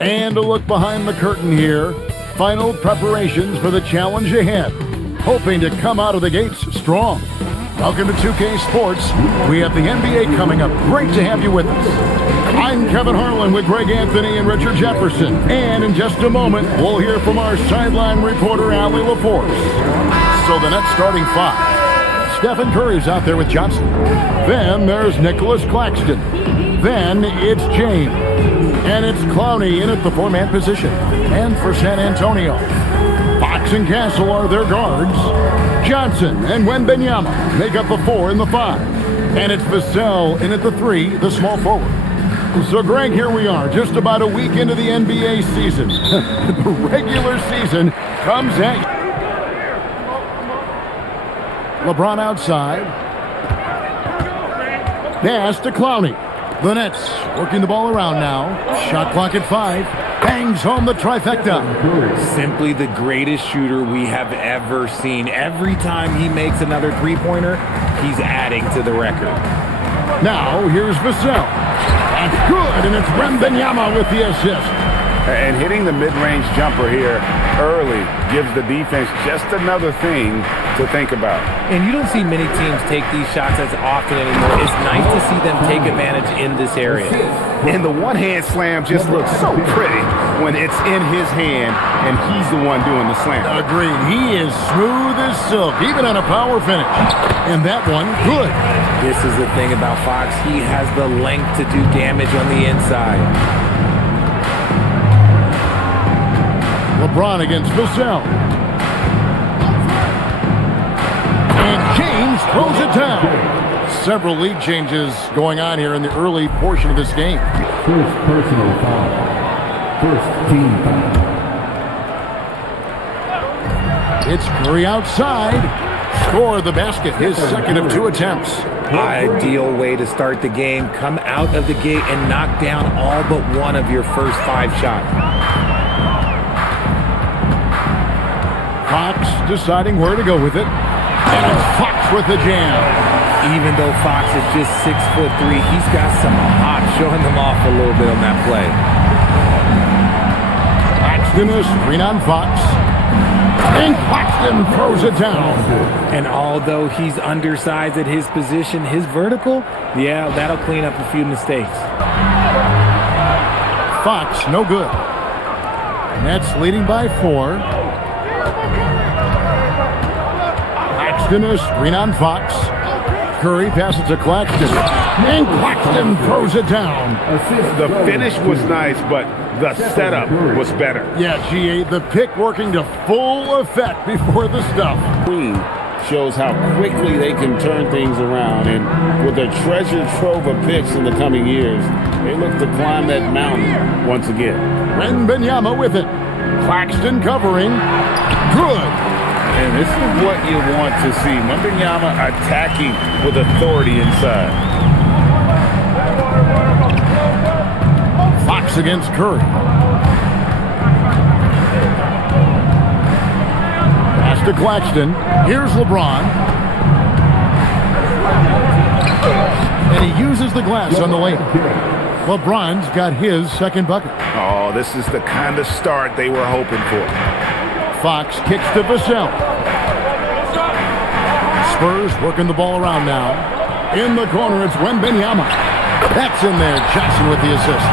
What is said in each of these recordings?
And a look behind the curtain here. Final preparations for the challenge ahead. Hoping to come out of the gates strong. Welcome to 2K Sports. We have the NBA coming up. Great to have you with us. I'm Kevin Harlan with Greg Anthony and Richard Jefferson. And in just a moment, we'll hear from our sideline reporter, Allie LaForce. So the Nets starting five. Stephen Curry's out there with Johnson. Then there's Nicholas Claxton. Then it's James. And it's Clowney in at the four-man position. And for San Antonio, Fox and Castle are their guards. Johnson and Wembanyama make up the four and the five. And it's Vassell in at the three, the small forward. So, Greg, here we are, just about a week into the NBA season. The regular season comes at you. LeBron outside. Pass to Clowney. The Nets working the ball around now. Shot clock at 5. Bangs home the trifecta. Simply the greatest shooter we have ever seen. Every time he makes another three-pointer, he's adding to the record. Now, here's Vassell. That's good, and it's Wembanyama with the assist. And hitting the mid-range jumper here early gives the defense just another thing to think about. And you don't see many teams take these shots as often anymore. It's nice to see them take advantage in this area. And the one-hand slam just looks so pretty when it's in his hand and he's the one doing the slam. Agreed. He is smooth as silk, even on a power finish. And that one, good. This is the thing about Fox. He has the length to do damage on the inside. LeBron against Vassell. And James throws it down. Several lead changes going on here in the early portion of this game. First personal foul. First team foul. It's Curry outside. Score the basket, his second of 2 attempts. Ideal way to start the game. Come out of the gate and knock down all but one of your first 5 shots. Fox deciding where to go with it. And it's Fox with the jam. Even though Fox is just 6'3", he's got some hop, showing them off a little bit on that play. Claxton a screen on Fox. And Claxton throws it down. And although he's undersized at his position, his vertical, yeah, that'll clean up a few mistakes. Fox, no good. Nets leading by 4. Claxton a screen on Fox. Curry passes to Claxton. And Claxton throws it down. The finish was nice, but the setup was better. Yeah, GA, the pick working to full effect before the stuff. Queen shows how quickly they can turn things around, and with a treasure trove of picks in the coming years, they look to climb that mountain once again. Wembanyama with it. Claxton covering. Good. And this is what you want to see. Wembanyama attacking with authority inside. Fox against Curry. Pass to Claxton. Here's LeBron. And he uses the glass on the lane. LeBron's got his second bucket. Oh, this is the kind of start they were hoping for. Fox kicks to Vassell. Spurs working the ball around now. In the corner, it's Wembanyama. That's in there. Johnson with the assist.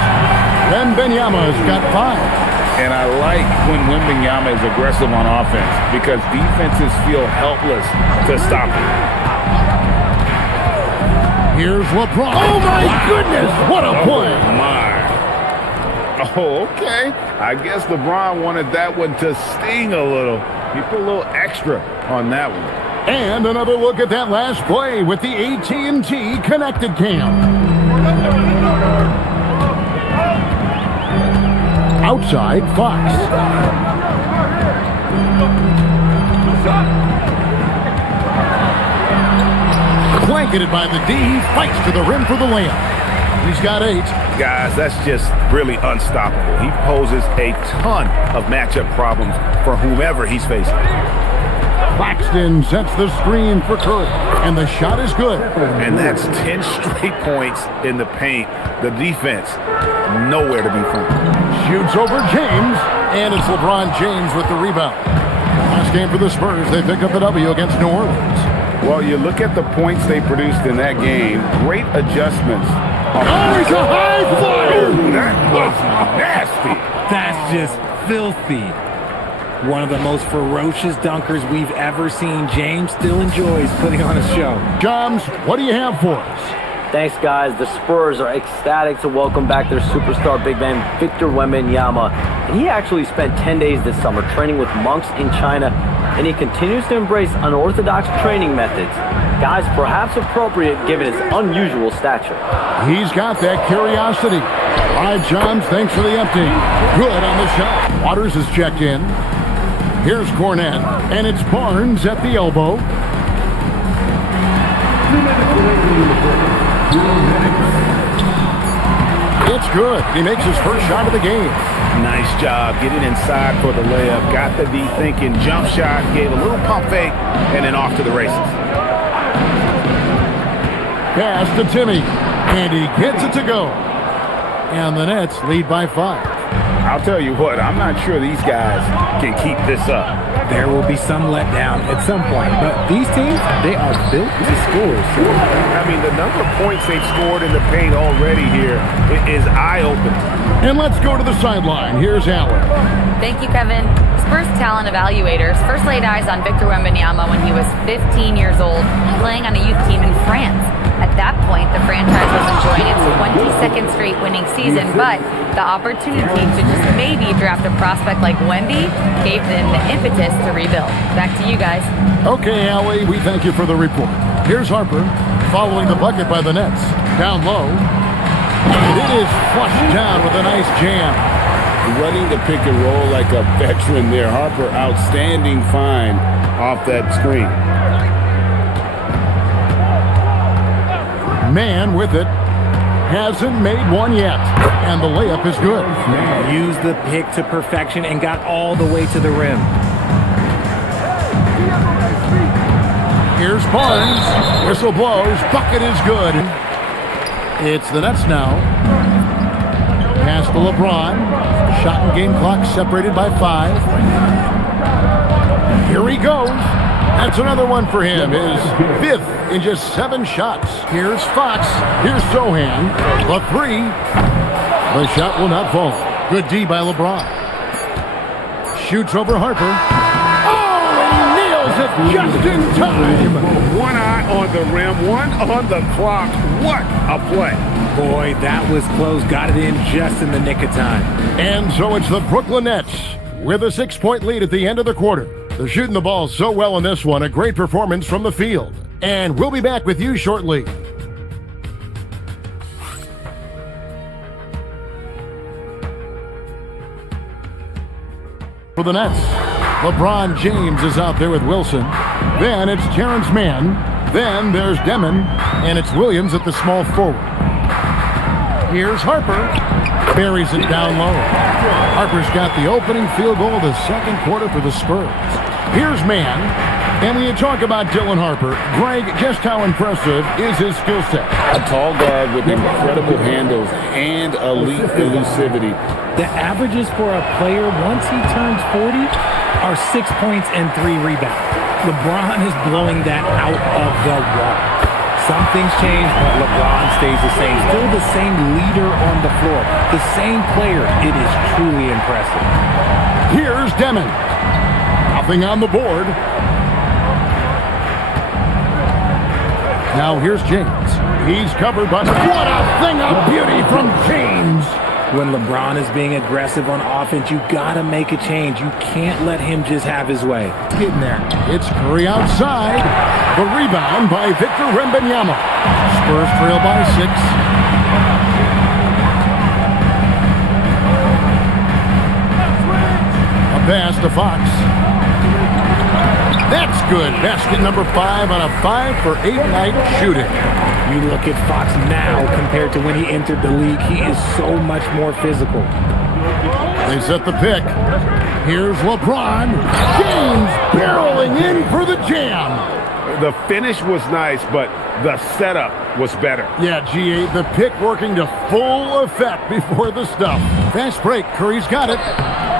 Wembanyama's got 5. And I like when Wembanyama is aggressive on offense because defenses feel helpless to stop him. Here's LeBron. Oh, my goodness. What a play. Oh, my. Oh, okay. I guess LeBron wanted that one to sting a little. He put a little extra on that one. And another look at that last play with the AT&T Connected Cam. Outside, Fox. Blanketed by the D, fights to the rim for the layup. He's got 8. Guys, that's just really unstoppable. He poses a ton of matchup problems for whomever he's facing. Claxton sets the screen for Curry, and the shot is good. And that's 10 straight points in the paint. The defense nowhere to be found. Shoots over James, and it's LeBron James with the rebound. Last game for the Spurs, they pick up the W against New Orleans. Well, you look at the points they produced in that game. Great adjustments. Oh, he's a high flyer! Ooh, that was nasty. That's just filthy. One of the most ferocious dunkers we've ever seen. James still enjoys putting on a show. Joms, what do you have for us? Thanks, guys. The Spurs are ecstatic to welcome back their superstar big man, Victor Wembanyama. And he actually spent 10 days this summer training with monks in China, and he continues to embrace unorthodox training methods. Guys, perhaps appropriate given his unusual stature. He's got that curiosity. All right, Joms, thanks for the update. Good on the shot. Waters is checked in. Here's Cornette, and it's Barnes at the elbow. It's good. He makes his first shot of the game. Nice job getting inside for the layup. Got the D thinking, jump shot, gave a little pump fake, and then off to the races. Pass to Timmy, and he gets it to go. And the Nets lead by 5. I'll tell you what, I'm not sure these guys can keep this up. There will be some letdown at some point, but these teams, they are built to score. So. I mean, the number of points they've scored in the paint already here is eye-opening. And let's go to the sideline. Here's Allen. Thank you, Kevin. Spurs talent evaluators first laid eyes on Victor Wembanyama when he was 15 years old, playing on a youth team in France. At that point, the franchise was enjoying its 22nd straight winning season, but the opportunity to just maybe draft a prospect like Wemby gave them the impetus to rebuild. Back to you guys. Okay, Allie, we thank you for the report. Here's Harper, following the bucket by the Nets. Down low, and it is flushed down with a nice jam. Running the pick and roll like a veteran there. Harper, outstanding find off that screen. Man with it. Hasn't made one yet. And the layup is good. Used the pick to perfection and got all the way to the rim. Here's Barnes. Whistle blows. Bucket is good. It's the Nets now. Pass to LeBron. Shot and game clock separated by 5. Here he goes. That's another one for him. His 5th in just 7 shots. Here's Fox. Here's Sohan. The 3. The shot will not fall. Good D by LeBron. Shoots over Harper. Oh, and he nails it just in time. One eye on the rim, one on the clock. What a play. Boy, that was close. Got it in just in the nick of time. And so it's the Brooklyn Nets with a 6-point lead at the end of the quarter. They're shooting the ball so well in this one. A great performance from the field. And we'll be back with you shortly. For the Nets, LeBron James is out there with Wilson. Then it's Terrence Mann. Then there's Demon. And it's Williams at the small forward. Here's Harper. Buries it down low. Harper's got the opening field goal of the second quarter for the Spurs. Here's Mann. And when you talk about Dylan Harper, Greg, just how impressive is his skill set? A tall guard with incredible handles and elite elusivity. The averages for a player once he turns 40 are 6 points and 3 rebounds. LeBron is blowing that out of the water. Some things change, but LeBron stays the same. Still the same leader on the floor. The same player. It is truly impressive. Here's Demon. Nothing on the board. Now here's James. He's covered, but what a thing of beauty from James. When LeBron is being aggressive on offense, you gotta make a change. You can't let him just have his way. Getting there. It's Curry outside. The rebound by Victor Wembanyama. Spurs trail by 6. A pass to Fox. That's good. Basket number 5 on a 5-for-8 night shooting. You look at Fox now compared to when he entered the league, he is so much more physical. They set the pick. Here's LeBron. James barreling in for the jam. The finish was nice, but the setup was better. Yeah, GA, the pick working to full effect before the stuff. Fast break, Curry's got it.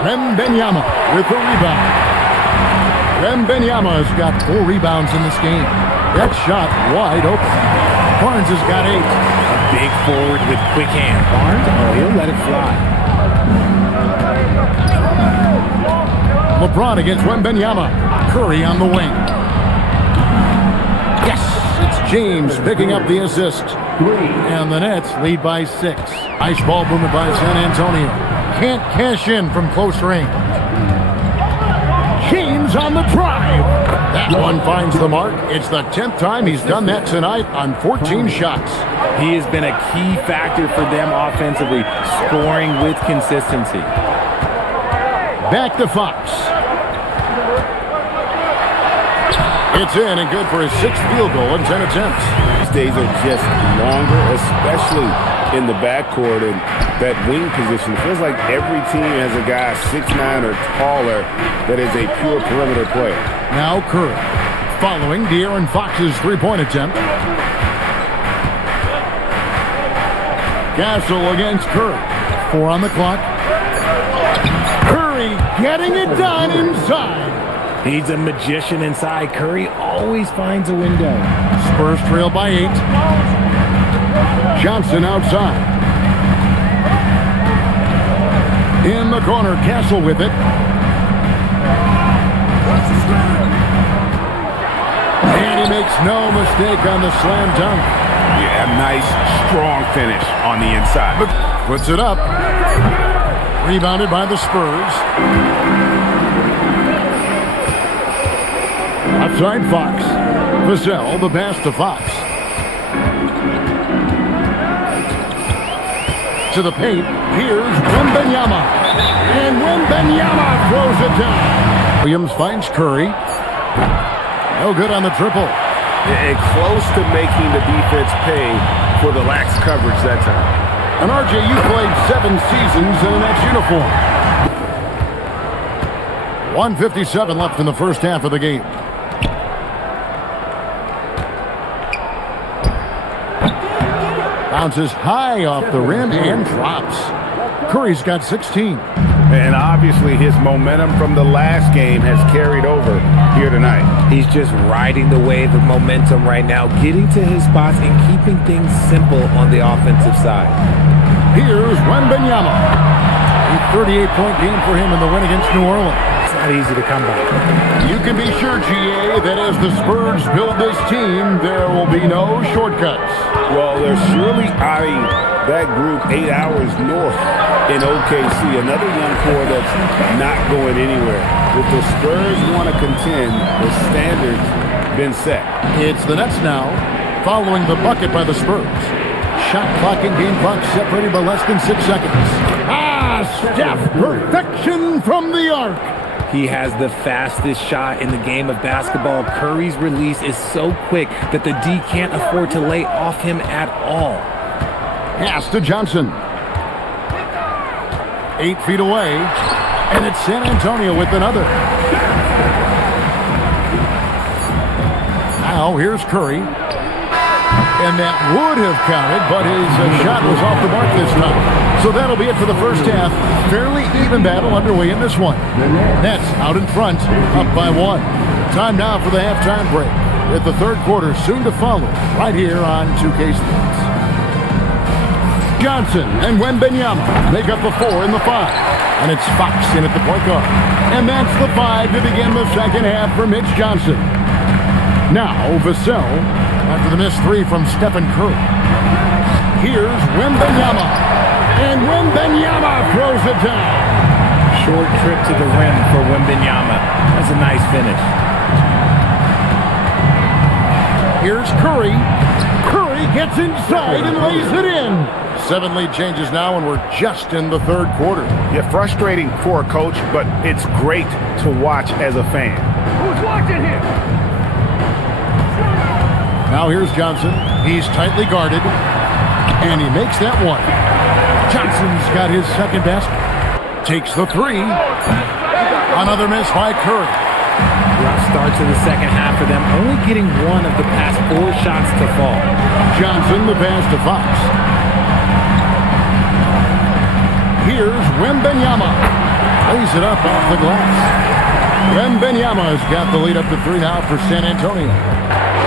Wembenyama with the rebound. Wembenyama has got 4 rebounds in this game. That shot wide open. Barnes has got 8. A big forward with quick hand. Barnes, he'll let it fly. LeBron against Wembenyama. Curry on the wing. Yes, it's James picking up the assist. And the Nets lead by 6. Ice ball movement by San Antonio. Can't cash in from close range. James on the drive. That one finds the mark. It's the 10th time he's done that tonight on 14 shots. He has been a key factor for them offensively, scoring with consistency. Back to Fox. It's in and good for his 6th field goal in 10 attempts. These days are just longer, especially in the backcourt, and that wing position. It feels like every team has a guy 6'9" or taller that is a pure perimeter player. Now Curry, following De'Aaron Fox's 3-point attempt. Castle against Curry. 4 on the clock. Curry getting it done inside. He's a magician inside. Curry always finds a window. Spurs trail by 8. Johnson outside. In the corner, Castle with it. And he makes no mistake on the slam dunk. Yeah, nice, strong finish on the inside. Puts it up. Rebounded by the Spurs. Outside Fox. Vassell, the pass to Fox. To the paint. Here's Wembenyama. And Wembenyama throws it down. Williams finds Curry. No good on the triple. And close to making the defense pay for the lax coverage that time. And RJ, you played 7 seasons in a Nets uniform. 1:57 left in the first half of the game. Bounces high off the rim and drops. Curry's got 16. And obviously his momentum from the last game has carried over here tonight. He's just riding the wave of momentum right now, getting to his spots and keeping things simple on the offensive side. Here's Wembenyama. A 38-point game for him in the win against New Orleans. It's not easy to come by. You can be sure, GA, that as the Spurs build this team, there will be no shortcuts. Well, they're surely eyeing that group 8 hours north in OKC. Another young core that's not going anywhere. If the Spurs want to contend, the standard's been set. It's the Nets now, following the bucket by the Spurs. Shot clock and game clock separated by less than 6 seconds. Steph, perfection from the arc. He has the fastest shot in the game of basketball. Curry's release is so quick that the D can't afford to lay off him at all. Pass to Johnson. 8 feet away. And it's San Antonio with another. Now here's Curry. And that would have counted, but his shot was off the mark this time. So that'll be it for the first half. Fairly even battle underway in this one. Nets out in front, up by 1. Time now for the halftime break, with the third quarter soon to follow, right here on 2K Sports. Johnson and Wembenyama make up the 4 and the 5. And it's Fox in at the point guard. And that's the 5 to begin the second half for Mitch Johnson. Now Vassell, after the missed 3 from Stephen Curry. Here's Wembenyama. And Wembenyama throws it down. Short trip to the rim for Wembenyama. That's a nice finish. Here's Curry. Curry gets inside and lays it in. 7 lead changes now, and we're just in the third quarter. Yeah, frustrating for a coach, but it's great to watch as a fan. Who's watching here? Now here's Johnson. He's tightly guarded, and he makes that one. Johnson's got his second basket. Takes the 3. Another miss by Curry. Rough start to the second half for them, only getting one of the past 4 shots to fall. Johnson, the pass to Fox. Here's Wembenyama. Lays it up off the glass. Wembenyama's got the lead up to 3 now for San Antonio.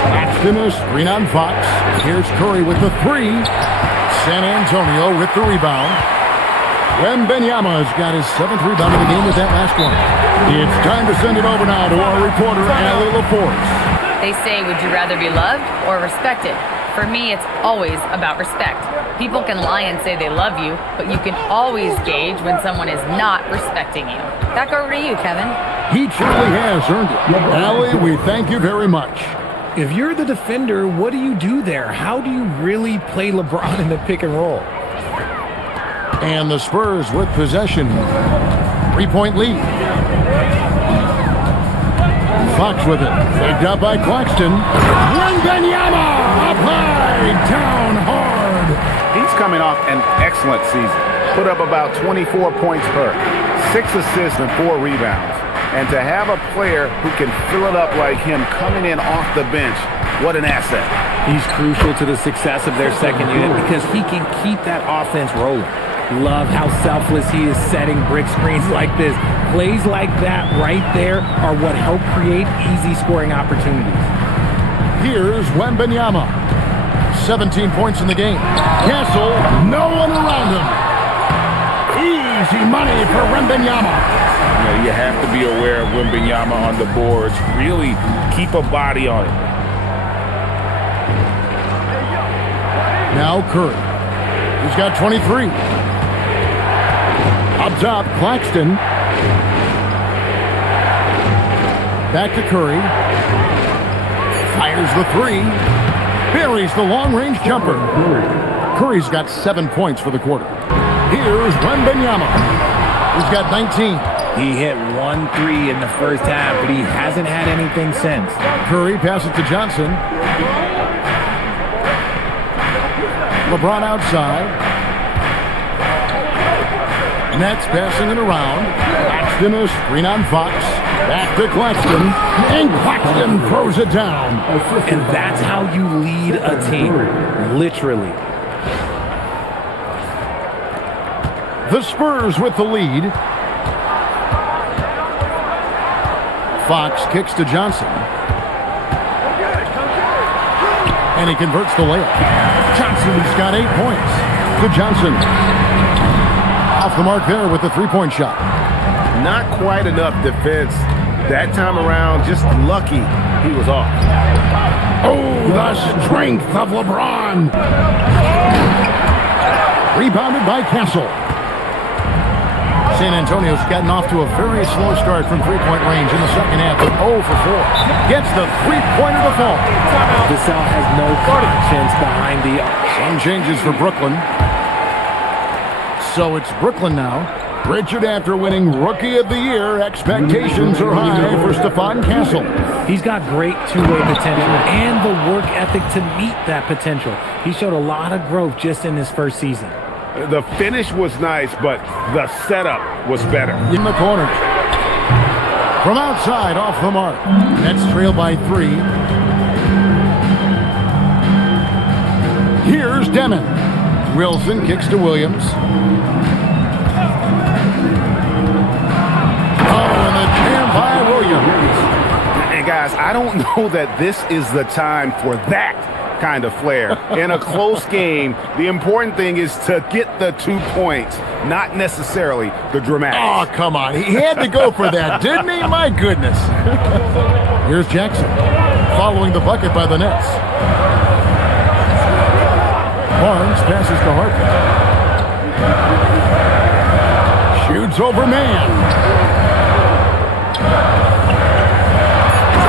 Claxton, a screen on Fox. Here's Curry with the 3. San Antonio with the rebound. Wembenyama's got his 7th rebound of the game with that last one. It's time to send it over now to our reporter, Allie LaForce. They say, would you rather be loved or respected? For me, it's always about respect. People can lie and say they love you, but you can always gauge when someone is not respecting you. Back over to you, Kevin. He truly has earned it. Allie, we thank you very much. If you're the defender, what do you do there? How do you really play LeBron in the pick and roll? And the Spurs with possession. 3-point lead. Fox with it. Picked up by Claxton. Wembenyama up high, down hard. He's coming off an excellent season. Put up about 24 points per, 6 assists and 4 rebounds. And to have a player who can fill it up like him coming in off the bench, what an asset. He's crucial to the success of their second unit because he can keep that offense rolling. Love how selfless he is setting brick screens like this. Plays like that right there are what help create easy scoring opportunities. Here's Wembenyama. 17 points in the game. Castle, no one around him. Easy money for Wembenyama. You have to be aware of Wembenyama on the boards. Really keep a body on it. Now Curry. He's got 23. Up top, Claxton. Back to Curry. Fires the 3. Buries the long-range jumper. Curry's got 7 points for the quarter. Here's Wembenyama. He's got 19. He hit 1 3 in the first half, but he hasn't had anything since. Curry passes to Johnson. LeBron outside. Nets passing it around. Claxton, a screen on Fox. Back to Claxton. And Claxton throws it down. And that's how you lead a team. Literally. The Spurs with the lead. Fox kicks to Johnson. And he converts the layup. Johnson's got 8 points. To Johnson. Off the mark there with the 3-point shot. Not quite enough defense that time around. Just lucky he was off. Oh, the strength of LeBron. Rebounded by Castle. San Antonio's gotten off to a very slow start from 3-point range in the second half, but 0 for 4. Gets the 3-pointer to fall. Vassell has no conscience behind the... Some changes for Brooklyn. So it's Brooklyn now. Richard, after winning Rookie of the Year, expectations are high for Stephon Castle. He's got great two-way potential and the work ethic to meet that potential. He showed a lot of growth just in his first season. The finish was nice, but the setup was better. In the corner. From outside, off the mark. Nets trail by 3. Here's Demon. Wilson kicks to Williams. Oh, and the jam by Williams. And guys, I don't know that this is the time for that kind of flair. In a close game, the important thing is to get the 2 points, not necessarily the dramatics. Oh, come on. He had to go for that, didn't he? My goodness. Here's Jackson, following the bucket by the Nets. Barnes passes to Harper. Shoots over man.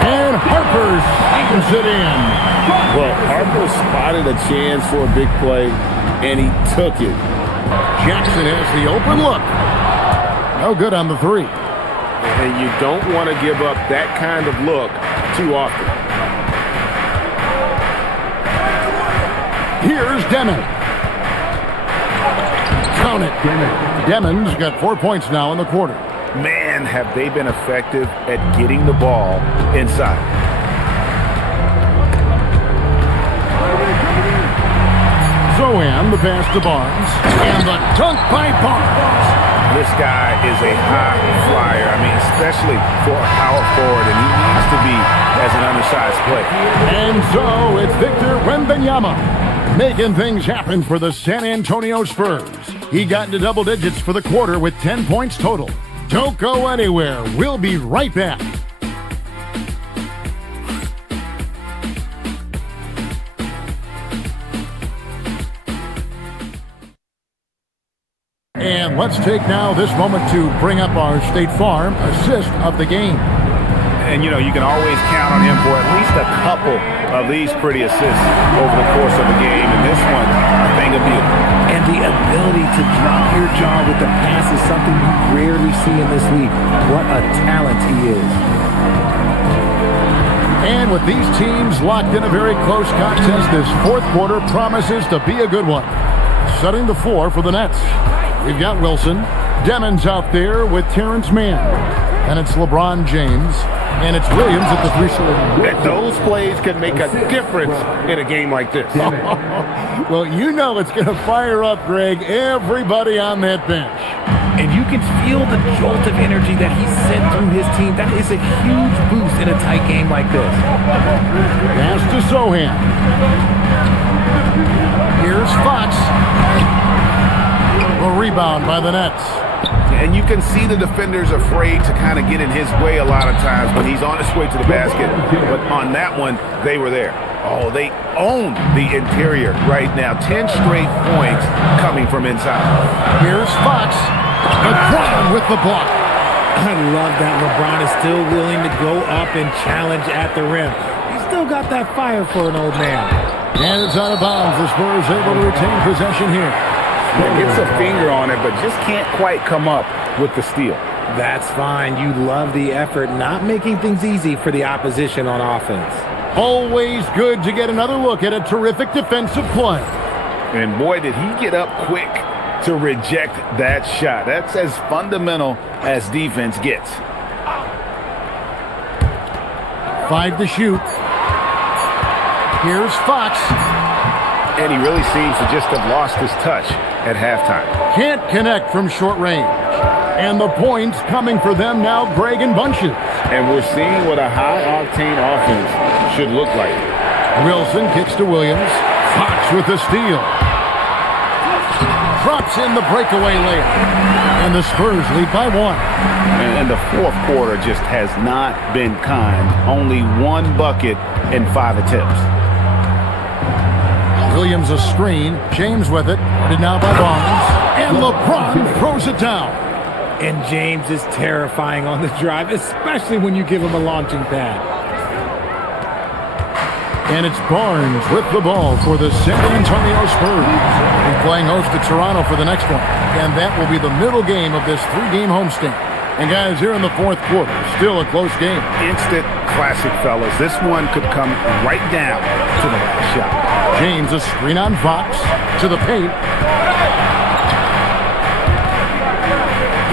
And Harper slams it in. Well, Harper spotted a chance for a big play, and he took it. Jackson has the open look. No good on the 3. And you don't want to give up that kind of look too often. Here's Demon. Count it. Demon's got 4 points now in the quarter. Man, have they been effective at getting the ball inside. Zohan, the pass to Barnes, and the dunk by Barnes. This guy is a high flyer. I mean, especially for a power forward, and he needs to be as an undersized player. And so it's Victor Wembanyama making things happen for the San Antonio Spurs. He got into double digits for the quarter with 10 points total. Don't go anywhere. We'll be right back. And let's take now this moment to bring up our State Farm assist of the game. And, you know, you can always count on him for at least a couple of these pretty assists over the course of a game. And this one, a thing of beauty. And the ability to drop your jaw with the pass is something you rarely see in this league. What a talent he is. And with these teams locked in a very close contest, this fourth quarter promises to be a good one. Setting the floor for the Nets. We've got Wilson. Demon's out there with Terrence Mann. And it's LeBron James. And it's Williams at the free-throw. Those plays can make a difference in a game like this. Well, you know it's going to fire up, Greg, everybody on that bench. And you can feel the jolt of energy that he sent through his team. That is a huge boost in a tight game like this. Pass to Zohan. Here's Fox. A rebound by the Nets. And you can see the defenders afraid to kind of get in his way a lot of times when he's on his way to the basket. But on that one, they were there. Oh, they own the interior right now. 10 straight points coming from inside. Here's Fox. LeBron with the block. I love that LeBron is still willing to go up and challenge at the rim. He's still got that fire for an old man. And it's out of bounds. The Spurs able to retain possession here. Gets a finger on it, but just can't quite come up with the steal. That's fine. You love the effort, not making things easy for the opposition on offense. Always good to get another look at a terrific defensive play. And boy, did he get up quick to reject that shot. That's as fundamental as defense gets. 5 to shoot. Here's Fox. And he really seems to just have lost his touch at halftime. Can't connect from short range. And the points coming for them now, Greg, in bunches. And we're seeing what a high-octane offense should look like. Wilson kicks to Williams. Fox with the steal. Drops in the breakaway layup. And the Spurs lead by 1. And the fourth quarter just has not been kind. Only 1 bucket in 5 attempts. Williams a screen. James with it. Guarded now by Barnes. And LeBron throws it down. And James is terrifying on the drive, especially when you give him a launching pad. And it's Barnes with the ball for the San Antonio Spurs. He's playing host to Toronto for the next one. And that will be the middle game of this 3-game homestand. And guys, here in the fourth quarter, still a close game. Instant classic, fellas. This one could come right down to the last shot. James a screen on Fox to the paint.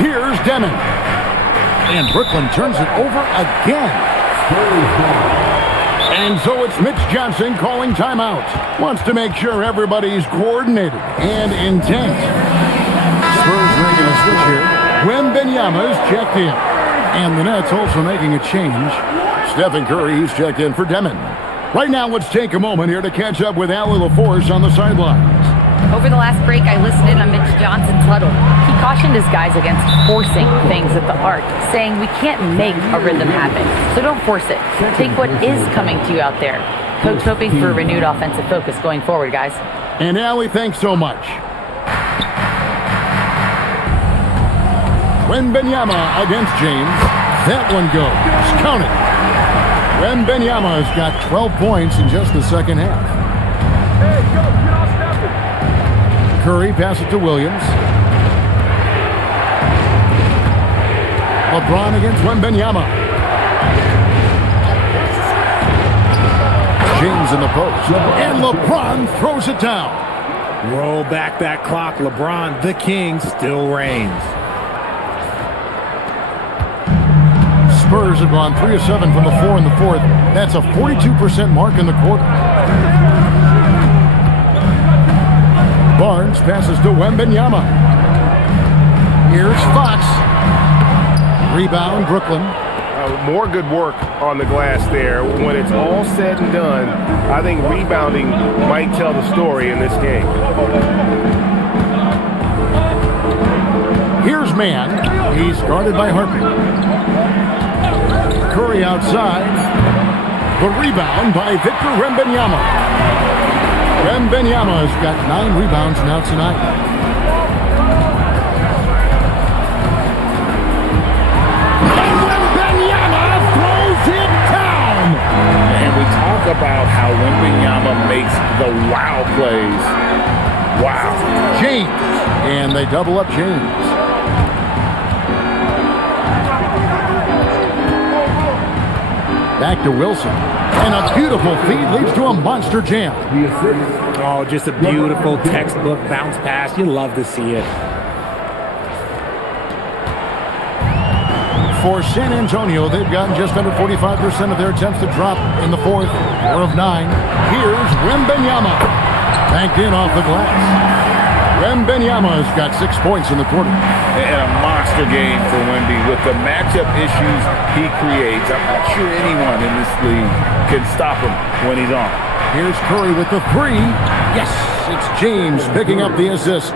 Here's Demon. And Brooklyn turns it over again. And so it's Mitch Johnson calling timeout. Wants to make sure everybody's coordinated and intent. Spurs making a switch here. Wembanyama's checked in. And the Nets also making a change. Stephen Curry's checked in for Demon. Right now, let's take a moment here to catch up with Allie LaForce on the sidelines. Over the last break, I listened in on Mitch Johnson's huddle. He cautioned his guys against forcing things at the arc, saying we can't make a rhythm happen, so don't force it. Take what is coming to you out there. Coach hoping for a renewed offensive focus going forward, guys. And Allie, thanks so much. Wembanyama against James. That one goes. Count it. Wembanyama has got 12 points in just the second half. Hey, go, get off stepping. Curry passes it to Williams. LeBron against Wembanyama. James in the post. And LeBron throws it down. Roll back that clock. LeBron, the king, still reigns. Spurs have gone 3 of 7 from the floor in the fourth. That's a 42% mark in the quarter. Barnes passes to Wembanyama. Here's Fox. Rebound, Brooklyn. More good work on the glass there. When it's all said and done, I think rebounding might tell the story in this game. Here's Mann. He's guarded by Harper. Curry outside. The rebound by Victor Wembanyama. Wembanyama has got 9 rebounds now tonight. And Wembanyama throws it down. And we talk about how Wembanyama makes the wow plays. Wow. James. And they double up James. Back to Wilson. And a beautiful feed leads to a monster jam. Oh, just a beautiful textbook bounce pass. You love to see it. For San Antonio, they've gotten just under 45% of their attempts to drop in the fourth. 4 of 9. Here's Wembanyama. Banked in off the glass. Wembanyama has got 6 points in the quarter. And a monster game for Wemby with the matchup issues he creates. I'm not sure anyone in this league can stop him when he's on. Here's Curry with the 3. Yes, it's James picking up the assist.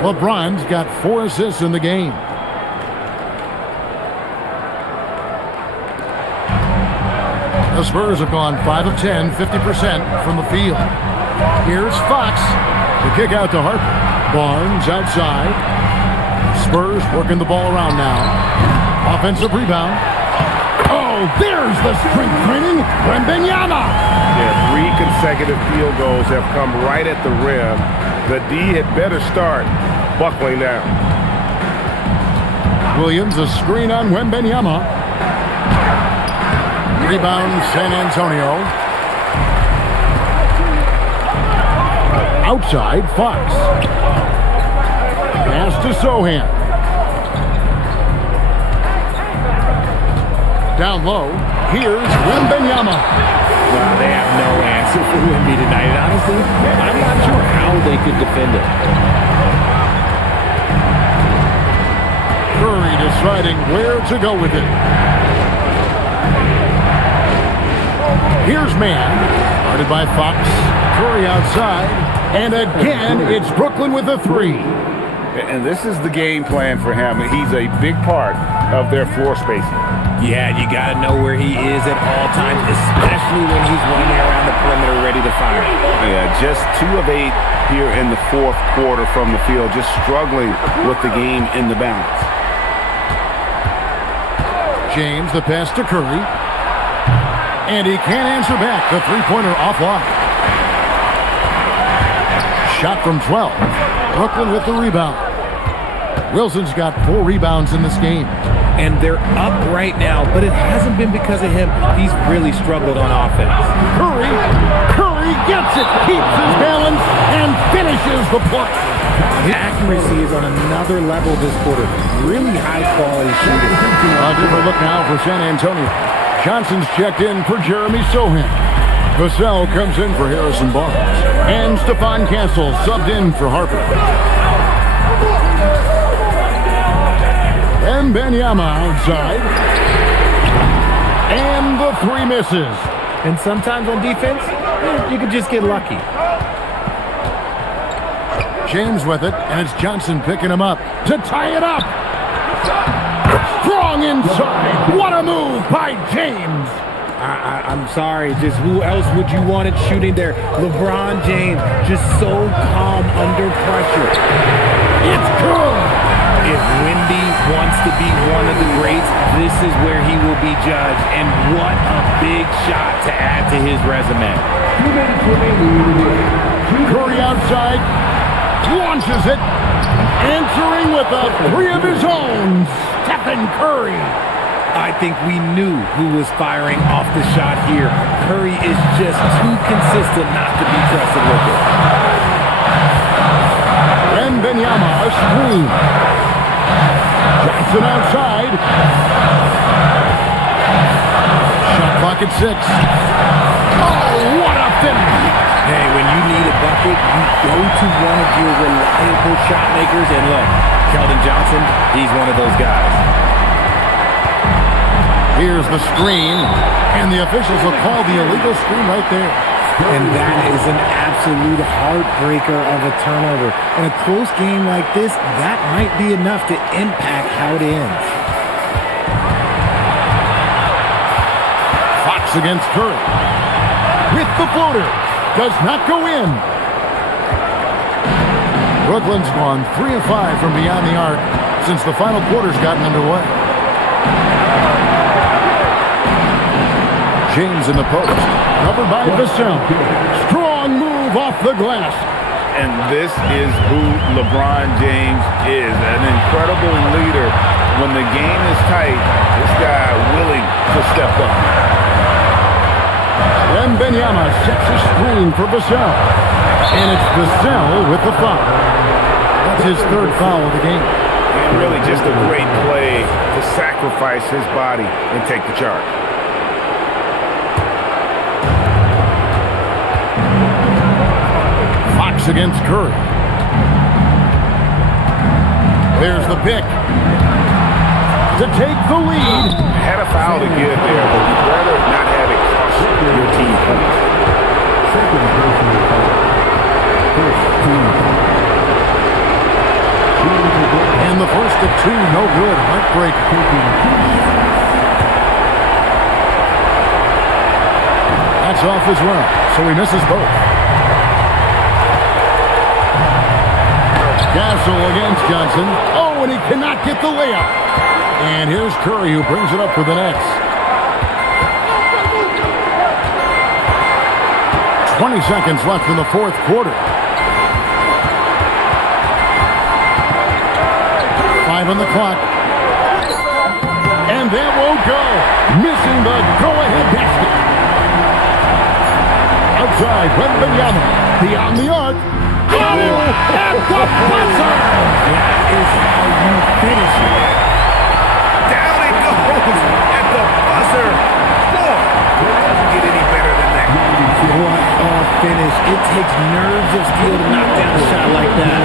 LeBron's got 4 assists in the game. The Spurs have gone 5 of 10, 50% from the field. Here's Fox. The kick out to Harper. Barnes outside. Spurs working the ball around now. Offensive rebound. Oh, there's the strength training. Wembanyama. Yeah, 3 consecutive field goals have come right at the rim. The D had better start buckling down. Williams, a screen on Wembanyama. Rebound, San Antonio. Outside, Fox. Pass to Sohan. Down low, here's Wembanyama. Well, they have no answer for Wemby tonight. And honestly, I'm not sure how they could defend it. Curry deciding where to go with it. Here's Mann, guarded by Fox. Curry outside. And again, it's Brooklyn with a 3. And this is the game plan for him. He's a big part of their floor spacing. Yeah, you got to know where he is at all times, especially when he's running around the perimeter ready to fire. Yeah, just 2 of 8 here in the fourth quarter from the field, just struggling with the game in the balance. James, the pass to Curry. And he can't answer back. The three-pointer offline. Shot from 12. Brooklyn with the rebound. Wilson's got 4 rebounds in this game. And they're up right now, but it hasn't been because of him. He's really struggled on offense. Curry gets it, keeps his balance, and finishes the play. His accuracy is on another level this quarter. Really high-quality shooting. A different look now for San Antonio. Johnson's checked in for Jeremy Sohan. Vassell comes in for Harrison Barnes. And Stephon Castle subbed in for Harper. And Wembanyama outside. And the 3 misses. And sometimes on defense, you can just get lucky. James with it, and it's Johnson picking him up to tie it up. Strong inside. What a move by James. I'm sorry, just who else would you want it shooting there? LeBron James, just so calm under pressure. It's good. If Wemby wants to be one of the greats, this is where he will be judged. And what a big shot to add to his resume. Curry outside, launches it, answering with a 3 of his own. Stephen Curry. I think we knew who was firing off the shot here. Curry is just too consistent not to be trusted with it. Wembanyama, a screen. Johnson outside. Clock at 6. Oh, what a finish! Hey, when you need a bucket, you go to one of your reliable shot makers. And look, Keldon Johnson, he's one of those guys. Here's the screen, and the officials will call the illegal screen right there. And that is an absolute heartbreaker of a turnover. In a close game like this, that might be enough to impact how it ends. Fox against Curry. With the floater. Does not go in. Brooklyn's gone 3 of 5 from beyond the arc since the final quarter's gotten underway. James in the post. Covered by Vassell. Strong move off the glass. And this is who LeBron James is. An incredible leader. When the game is tight, this guy willing to step up. Wembanyama sets a screen for Vassell. And it's Vassell with the foul. That's his 3rd foul of the game. And really just a great play to sacrifice his body and take the charge. Fox against Curry. There's the pick. To take the lead. Had a foul to give there, but you'd rather not have it cost your team points. Second personal foul. First team foul. And the first of 2, no good. Heartbreak. That's off as well, so he misses both. Gasol against Johnson. Oh, and he cannot get the layup. And here's Curry who brings it up for the Nets. 20 seconds left in the 4th quarter. 5 on the clock. And that won't go. Missing the go-ahead basket. Outside, Wembanyama. Beyond the arc. Oh, at the buzzer! That is how you finish it. Down it goes at the buzzer. Boy, it doesn't get any better than that. What a finish. It takes nerves of steel to knock down a shot like that.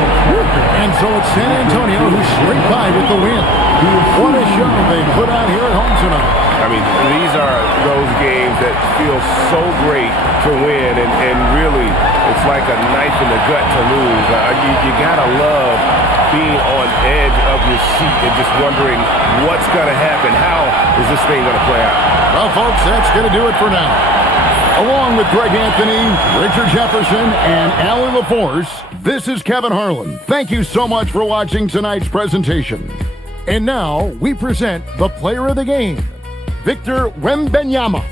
And so it's San Antonio who scraped by with the win. What a show they put on here at home tonight. I mean, these are those games that feel so great to win, and really, it's like a knife in the gut to lose. You gotta love being on edge of your seat and just wondering what's gonna happen. How is this thing gonna play out? Well, folks, that's gonna do it for now. Along with Greg Anthony, Richard Jefferson, and Alan LaForce, this is Kevin Harlan. Thank you so much for watching tonight's presentation. And now we present the player of the game, Victor Wembanyama.